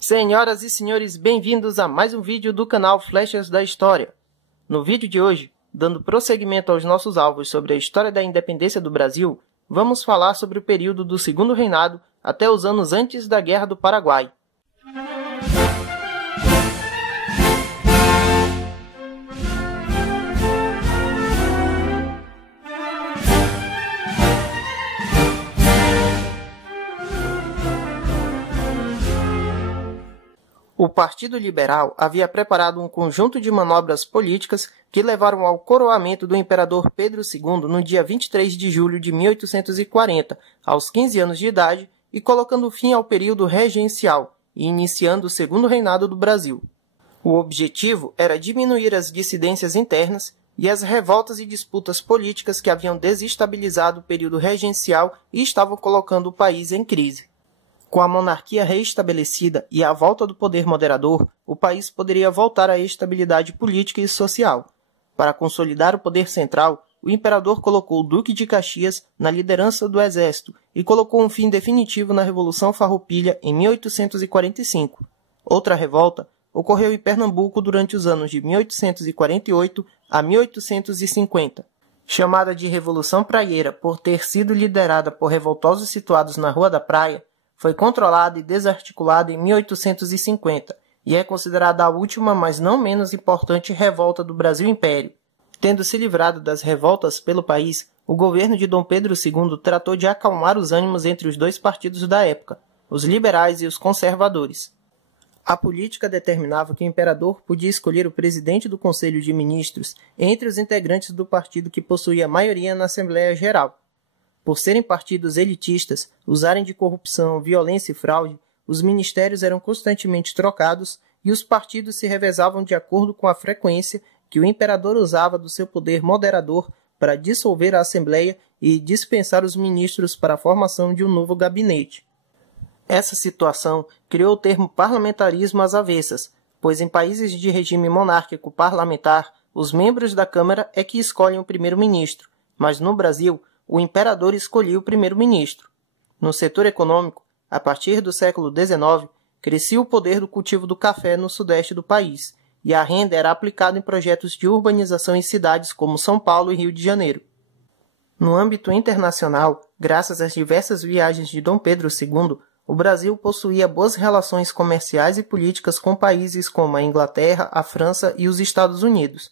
Senhoras e senhores, bem-vindos a mais um vídeo do canal Flechas da História. No vídeo de hoje, dando prosseguimento aos nossos alvos sobre a história da independência do Brasil, vamos falar sobre o período do Segundo Reinado até os anos antes da Guerra do Paraguai. O Partido Liberal havia preparado um conjunto de manobras políticas que levaram ao coroamento do imperador Pedro II no dia 23 de julho de 1840, aos 15 anos de idade, e colocando fim ao período regencial e iniciando o Segundo Reinado do Brasil. O objetivo era diminuir as dissidências internas e as revoltas e disputas políticas que haviam desestabilizado o período regencial e estavam colocando o país em crise. Com a monarquia reestabelecida e a volta do poder moderador, o país poderia voltar à estabilidade política e social. Para consolidar o poder central, o imperador colocou o Duque de Caxias na liderança do exército e colocou um fim definitivo na Revolução Farroupilha em 1845. Outra revolta ocorreu em Pernambuco durante os anos de 1848 a 1850. Chamada de Revolução Praieira por ter sido liderada por revoltosos situados na Rua da Praia, foi controlada e desarticulada em 1850 e é considerada a última, mas não menos importante revolta do Brasil Império. Tendo se livrado das revoltas pelo país, o governo de Dom Pedro II tratou de acalmar os ânimos entre os dois partidos da época, os liberais e os conservadores. A política determinava que o imperador podia escolher o presidente do Conselho de Ministros entre os integrantes do partido que possuía maioria na Assembleia Geral. Por serem partidos elitistas, usarem de corrupção, violência e fraude, os ministérios eram constantemente trocados e os partidos se revezavam de acordo com a frequência que o imperador usava do seu poder moderador para dissolver a Assembleia e dispensar os ministros para a formação de um novo gabinete. Essa situação criou o termo parlamentarismo às avessas, pois em países de regime monárquico parlamentar, os membros da Câmara é que escolhem o primeiro-ministro, mas no Brasil, o imperador escolhia o primeiro-ministro. No setor econômico, a partir do século XIX, crescia o poder do cultivo do café no sudeste do país, e a renda era aplicada em projetos de urbanização em cidades como São Paulo e Rio de Janeiro. No âmbito internacional, graças às diversas viagens de Dom Pedro II, o Brasil possuía boas relações comerciais e políticas com países como a Inglaterra, a França e os Estados Unidos.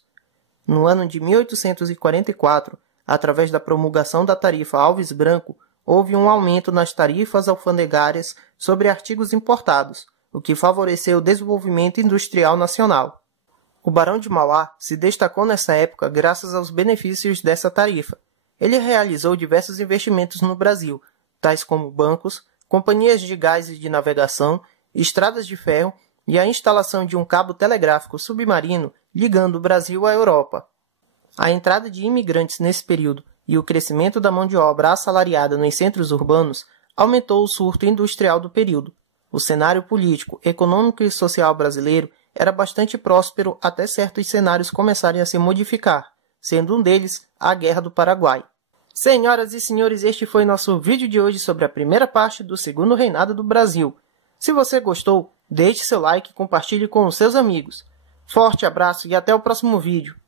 No ano de 1844, através da promulgação da tarifa Alves Branco, houve um aumento nas tarifas alfandegárias sobre artigos importados, o que favoreceu o desenvolvimento industrial nacional. O Barão de Mauá se destacou nessa época graças aos benefícios dessa tarifa. Ele realizou diversos investimentos no Brasil, tais como bancos, companhias de gás e de navegação, estradas de ferro e a instalação de um cabo telegráfico submarino ligando o Brasil à Europa. A entrada de imigrantes nesse período e o crescimento da mão de obra assalariada nos centros urbanos aumentou o surto industrial do período. O cenário político, econômico e social brasileiro era bastante próspero até certos cenários começarem a se modificar, sendo um deles a Guerra do Paraguai. Senhoras e senhores, este foi nosso vídeo de hoje sobre a primeira parte do Segundo Reinado do Brasil. Se você gostou, deixe seu like e compartilhe com os seus amigos. Forte abraço e até o próximo vídeo.